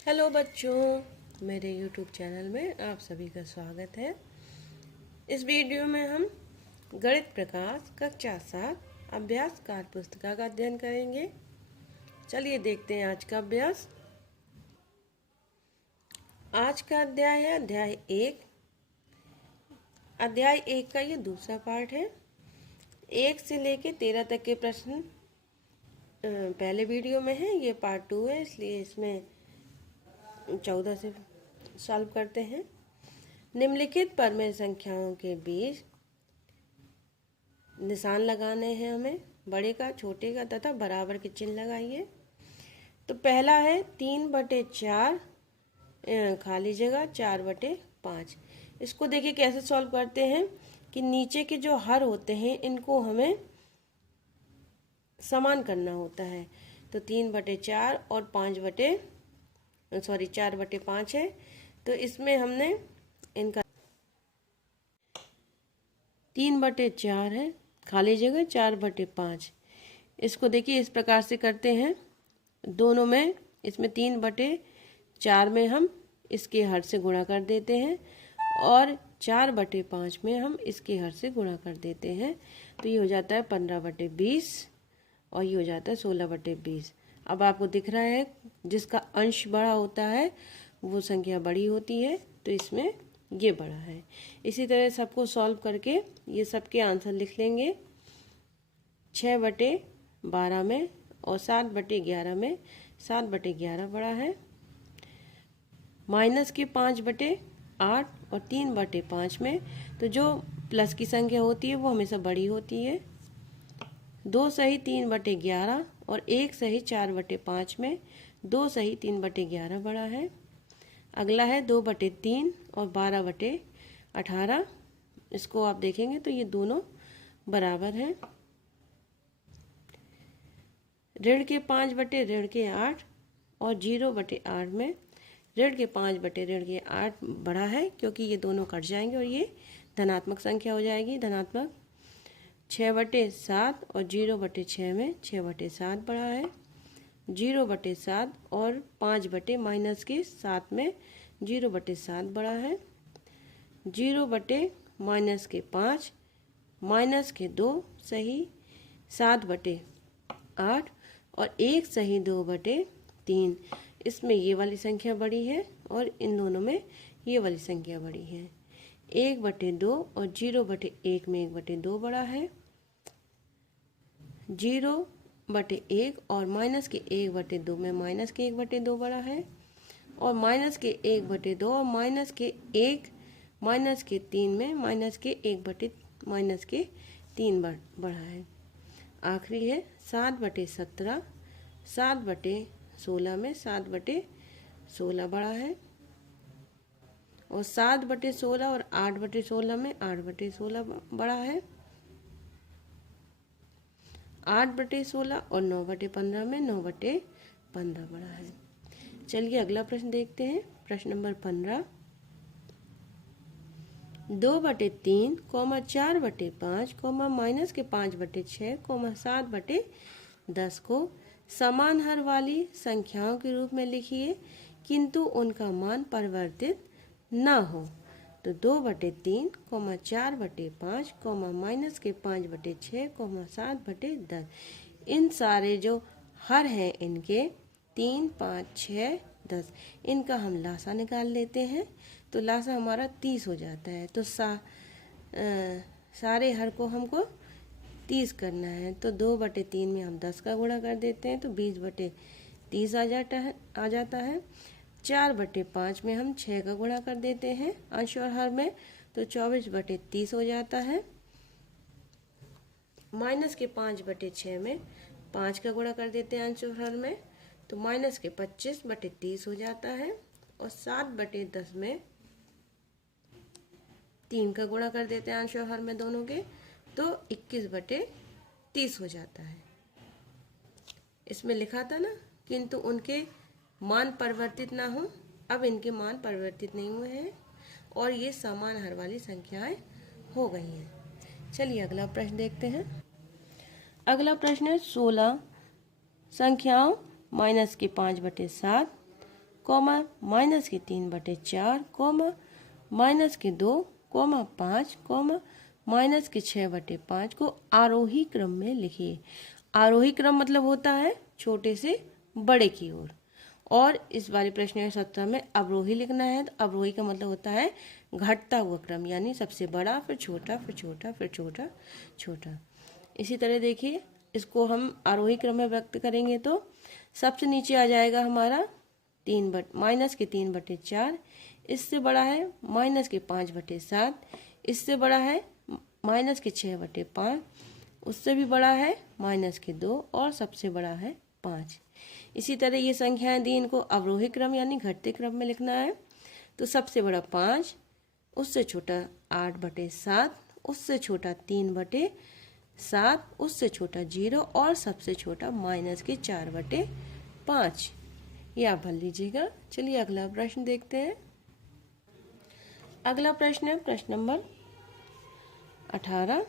Hello बच्चों, मेरे YouTube channel में आप सभी का स्वागत है। इस वीडियो में हम गणित प्रकाश कक्षा 7 अभ्यास कार्य पुस्तिका का अध्ययन करेंगे। चलिए देखते हैं आज का अभ्यास। आज का अध्याय है अध्याय 1। अध्याय 1 का ये दूसरा पार्ट है। 1 से लेके 13 तक के प्रश्न पहले वीडियो में है, ये पार्ट 2 है, इसलिए इसमें 14 से सॉल्व करते हैं। निम्नलिखित परमेय संख्याओं के बीच निशान लगाने हैं हमें, बड़े का, छोटे का तथा बराबर के चिन्ह लगाइए। तो पहला है 3/4 खाली जगह 4/5। इसको देखिए कैसे सॉल्व करते हैं कि नीचे के जो हर होते हैं इनको हमें समान करना होता है। तो 3/4 और 4/5 है। तो इसमें हमने इनका 3/4 है, खाली जगह 4/5। इसको देखिए इस प्रकार से करते हैं। दोनों में इसमें 3/4 में हम इसके हर से गुणा कर देते हैं और 4/5 में हम इसके हर से गुणा कर देते हैं। तो ये हो जाता है 15/20 और ये हो जाता है 16/20। अब आपको दिख रहा है जिसका अंश बड़ा होता है वो संख्या बड़ी होती है, तो इसमें ये बड़ा है। इसी तरह सबको सॉल्व करके ये सबके आंसर लिख लेंगे। 6/12 में और 7/11 में 7/11 बड़ा है। माइनस के 5/8 और 3/5 में तो जो प्लस की संख्या होती है वो हमेशा बड़ी होती है। 2 सही 3/11 और 1 सही 4/5 में 2 सही 3/11 बड़ा है। अगला है 2/3 और 12/18। इसको आप देखेंगे तो ये दोनों बराबर हैं। ऋण के 5/8 और 0/8 में ऋण के 5/8 बड़ा है, क्योंकि ये दोनों कट जाएंगे और ये धनात्मक संख्या हो जाएगी, धनात्मक। 6/7 और 0/6 में 6/7 बड़ा है। 0/7 और 5/-7 में 0/7 बड़ा है। 0/-5 -2 सही 7/8 और 1 सही 2/3। इसमें ये वाली संख्या बड़ी है और इन दोनों में ये वाली संख्या बड़ी है। 1/2 और 0/1 में 1/2 बड़ा है। 0/1 और -1/2 में -1/2 बड़ा है। और -1/2 और -1/3 में -1/3 बड़ा है। आखिरी है 7/17 7/16 में 7/16 बड़ा है। और 7/16 और 8/16 में 8/16 बड़ा है। 8/16 और 9/15 में 9/15 बड़ा है। चलिए अगला प्रश्न देखते हैं। प्रश्न नंबर 15। 2/3, 4/5, माइनस के 5/6, 7/10 को समान हर वाली संख्याओं के रूप में लिखिए, किंतु उनका मान परिवर्तित न हो। तो 2/3, 4/5, माइनस के 5/6, 7/10, इन सारे जो हर हैं इनके 3, 5, 6, 10, इनका हम लासा निकाल लेते हैं। तो लासा हमारा 30 हो जाता है। तो सारे हर को हमको 30 करना है। तो 2/3 में हम 10 का गुणा कर देते हैं, तो 20/30 आ जाता है। 4/5 में हम 6 का गुणा कर देते हैं अंश और हर में, तो 24/30 हो जाता है। माइनस के 5/6 में 5 का गुणा कर देते हैं अंश और हर में, तो माइनस के 25/30 हो जाता है। और 7/10 में 3 का गुणा कर देते हैं अंश और हर में दोनों के, तो 21/30 हो जाता है। इसमें लिखा था ना, किंतु उनके मान परिवर्तित ना हो। अब इनके मान परिवर्तित नहीं हुए हैं और ये समान हर वाली संख्याएं हो गई हैं। चलिए अगला प्रश्न देखते हैं। अगला प्रश्न है 16 संख्याओं -के 5/7 कॉमा माइनस के 3/4 कॉमा माइनस के 2 कॉमा 5 कॉमा माइनस के 6/5 को आरोही क्रम में लिखिए। आरोही क्रम मतलब होता है छोटे से बड़े की ओर, और इस वाले प्रश्न 17 में अवरोही लिखना है। तो अवरोही का मतलब होता है घटता हुआ क्रम, यानी सबसे बड़ा फिर छोटा फिर छोटा फिर छोटा छोटा। इसी तरह देखिए, इसको हम आरोही क्रम में व्यक्त करेंगे तो सबसे नीचे आ जाएगा हमारा माइनस के 3/4, इससे बड़ा है माइनस के 5/7, इससे बड़ा है माइनस के 6/5, उससे भी बड़ा है माइनस के 2 और सबसे बड़ा है 5। इसी तरह ये संख्याएं दी, इनको अवरोही क्रम यानी घटते क्रम में लिखना है। तो सबसे बड़ा 5, उससे छोटा 8/7, उससे छोटा 3/7, उससे छोटा 0 और सबसे छोटा माइनस के 4/5। ये आप भर लीजिएगा। चलिए अगला प्रश्न देखते हैं। अगला प्रश्न है प्रश्न नंबर 18।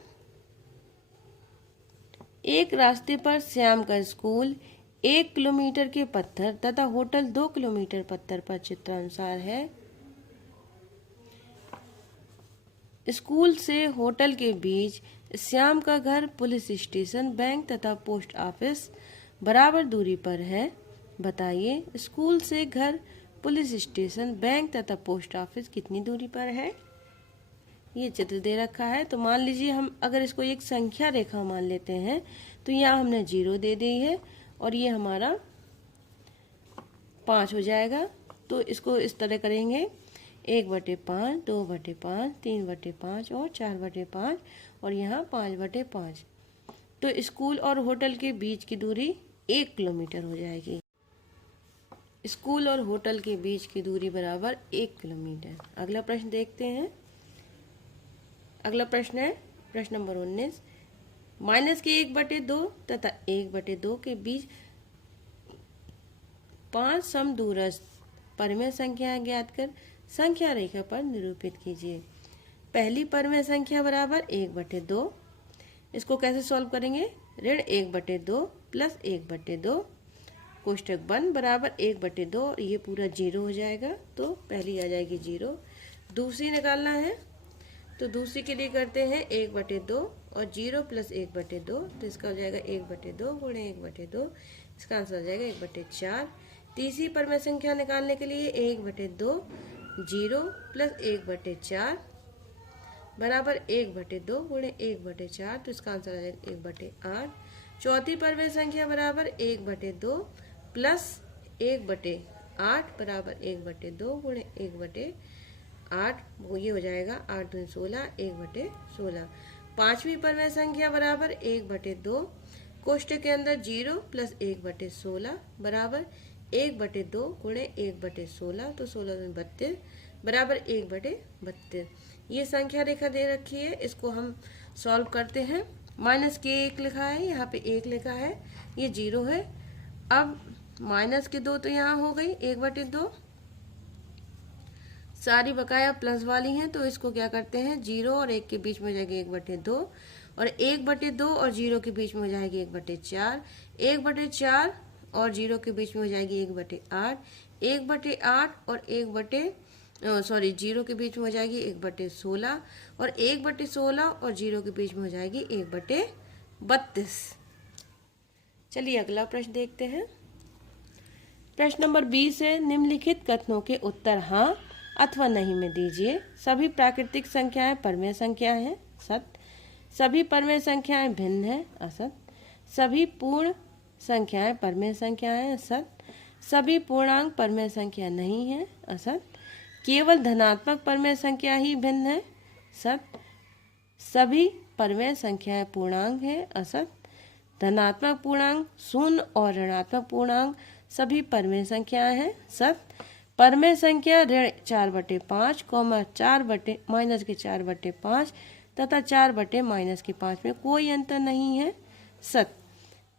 एक रास्ते पर श्याम का स्कूल 1 किलोमीटर के पत्थर तथा होटल 2 किलोमीटर पत्थर पर चित्रानुसार है। स्कूल से होटल के बीच श्याम का घर, पुलिस स्टेशन, बैंक तथा पोस्ट ऑफिस बराबर दूरी पर है। बताइए स्कूल से घर, पुलिस स्टेशन, बैंक तथा पोस्ट ऑफिस कितनी दूरी पर है। ये चित्र दे रखा है। तो मान लीजिए हम अगर इसको एक संख्या रेखा मान लेते हैं तो यहाँ हमने 0 दे दी है और ये हमारा 5 हो जाएगा। तो इसको इस तरह करेंगे 1/5, 2/5, 3/5 और 4/5 और यहाँ 5/5। तो स्कूल और होटल के बीच की दूरी 1 किलोमीटर हो जाएगी। स्कूल और होटल के बीच की दूरी बराबर 1 किलोमीटर। अगला प्रश्न देखते हैं। अगला प्रश्न है प्रश्न नंबर 19। माइनस के 1/2 तथा 1/2 के बीच 5 समदूरस्थ परमेय संख्याएं ज्ञात कर संख्या रेखा पर निरूपित कीजिए। पहली परमेय संख्या बराबर 1/2। इसको कैसे सॉल्व करेंगे? ऋण 1/2 प्लस 1/2 कोष्टक बंद बराबर 1/2 और ये पूरा 0 हो जाएगा। तो पहली आ जाएगी 0। दूसरी निकालना है तो दूसरी के लिए करते हैं 1/2 और 0 प्लस 1/2, तो इसका हो जाएगा 1/2 गुणे 1/2, इसका आंसर आ जाएगा 1/4। तीसरी परमेय संख्या निकालने के लिए 1/2 0 प्लस 1/4 बराबर 1/2 गुणे 1/4, तो इसका आंसर आ जाएगा 1/8। चौथी परमेय संख्या बराबर 1/2 प्लस 1/8 बराबर 1/2 गुणे 1/8, ये हो जाएगा 8 दूनी 16, 1/16। पांचवी परमेय संख्या बराबर 1/2 कोष्टक के अंदर 0 प्लस 1/16 बराबर 1/2 गुणे 1/16, तो 16 दूनी 32 बराबर 1/32। ये संख्या रेखा दे रखी है, इसको हम सॉल्व करते हैं। माइनस के 1 लिखा है, यहाँ पे 1 लिखा है, ये 0 है। अब माइनस के 2 तो यहाँ हो गई 1/2, सारी बकाया प्लस वाली हैं, तो इसको क्या करते हैं 0 और 1 के बीच में हो जाएगी 1/2 और 1/2 और 0 के बीच में हो जाएगी 1/4, 1/4 और 0 के बीच में हो जाएगी 1/8, 1/8 और 0 के बीच में हो जाएगी 1/16 और 1/16 और 0 के बीच में हो जाएगी 1/32। चलिए अगला प्रश्न देखते हैं। प्रश्न नंबर 20 है, निम्नलिखित कथनों के उत्तर हाँ अथवा नहीं में दीजिए। सभी प्राकृतिक संख्याएं परमेय संख्याएं हैं, सत्य। सभी परमेय संख्याएं भिन्न हैं, असत्य। सभी पूर्ण संख्याएं परमेय संख्याएं हैं, सत्य। सभी पूर्णांक परमेय संख्या नहीं है, असत्य। केवल धनात्मक परमेय संख्या ही भिन्न है, सत्य। सभी परमेय संख्याएं पूर्णांक हैं, असत्य। धनात्मक पूर्णांक, शून्य और ऋणात्मक पूर्णांक सभी परमेय संख्याएं हैं, सत्य। परमेय संख्या ऋण 4/5 माइनस के 4/5 तथा 4/-5 में कोई अंतर नहीं है, सत्य।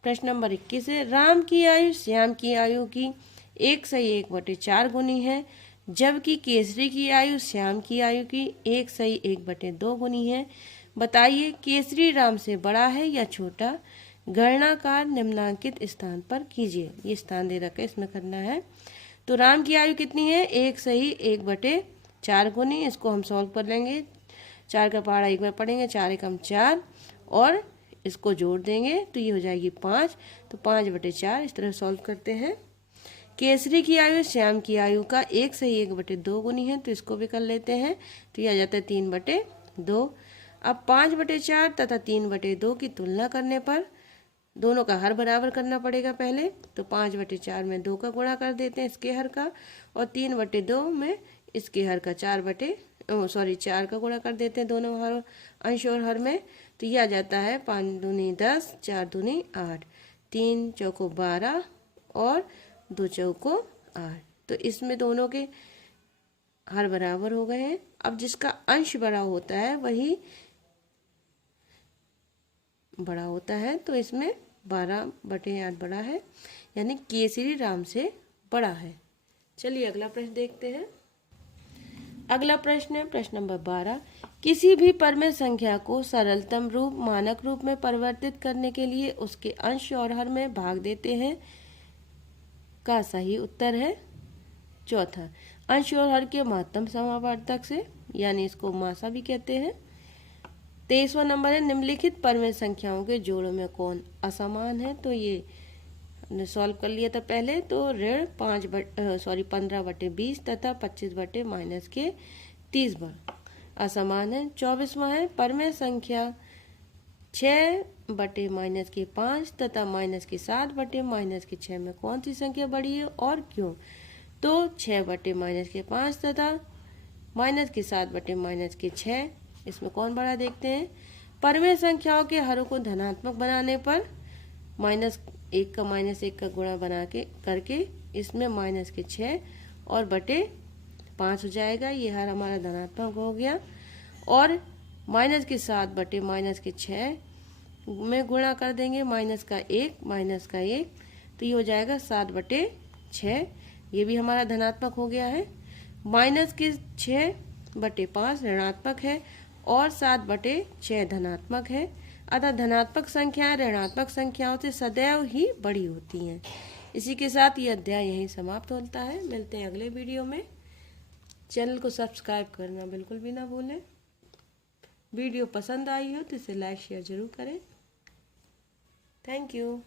प्रश्न नंबर 21 है, राम की आयु श्याम की आयु की 1/4 गुनी है, जबकि केसरी की आयु श्याम की आयु की 1/2 गुनी है। बताइए केसरी राम से बड़ा है या छोटा। गणनाकार निम्नांकित स्थान पर कीजिए। ये स्थान दे रखा है, इसमें करना है। तो राम की आयु कितनी है? 1 सही 1/4 गुनी। इसको हम सॉल्व कर लेंगे। 4 का पहाड़ा एक बार पढ़ेंगे, 4 एकम 4 और इसको जोड़ देंगे तो ये हो जाएगी 5। तो 5/4 इस तरह सॉल्व करते हैं। केसरी की आयु श्याम की आयु का 1 सही 1/2 गुनी है, तो इसको भी कर लेते हैं। तो ये आ जाता है 3/2। अब 5/4 तथा 3/2 की तुलना करने पर दोनों का हर बराबर करना पड़ेगा पहले। तो 5/4 में 2 का गुणा कर देते हैं इसके हर का, और 3/2 में इसके हर का 4 का गुणा कर देते हैं दोनों हर अंश और हर में। तो ये आ जाता है 5 दूनी 10, 4 दूनी 8, 3 चौको 12 और 2 चौको 8। तो इसमें दोनों के हर बराबर हो गए हैं। अब जिसका अंश बड़ा होता है वही बड़ा होता है, तो इसमें 12/8 बड़ा है, यानी केसरी राम से बड़ा है। चलिए अगला प्रश्न देखते हैं। अगला प्रश्न है प्रश्न नंबर 12। किसी भी परमेय संख्या को सरलतम रूप मानक रूप में परिवर्तित करने के लिए उसके अंश और हर में भाग देते हैं का सही उत्तर है चौथा, अंश और हर के महत्तम समावर्तक से, यानी इसको मासा भी कहते हैं। 23वां नंबर है निम्नलिखित परमेय संख्याओं के जोड़ों में कौन असमान है? तो ये हमने सॉल्व कर लिया था पहले। तो ऋण 15/20 तथा 25/-30 असमान है। 24वां है परमेय संख्या 6/-5 तथा -7/-6 में कौन सी संख्या बड़ी है और क्यों? तो 6/-5 तथा -7/-6 इसमें कौन बड़ा देखते हैं। परमेय संख्याओं के हरों को धनात्मक बनाने पर -1 का -1 का गुणा बना के करके इसमें -6 और बटे 5 हो जाएगा। ये हर हमारा धनात्मक हो गया। और -7/-6 में गुणा कर देंगे -1 तो ये हो जाएगा 7/6। ये भी हमारा धनात्मक हो गया है। -6/5 ऋणात्मक है और 7/6 धनात्मक है। अतः धनात्मक संख्याएं ऋणात्मक संख्याओं से सदैव ही बड़ी होती हैं। इसी के साथ ये अध्याय यहीं समाप्त होता है। मिलते हैं अगले वीडियो में। चैनल को सब्सक्राइब करना बिल्कुल भी ना भूलें। वीडियो पसंद आई हो तो इसे लाइक शेयर जरूर करें। Thank you.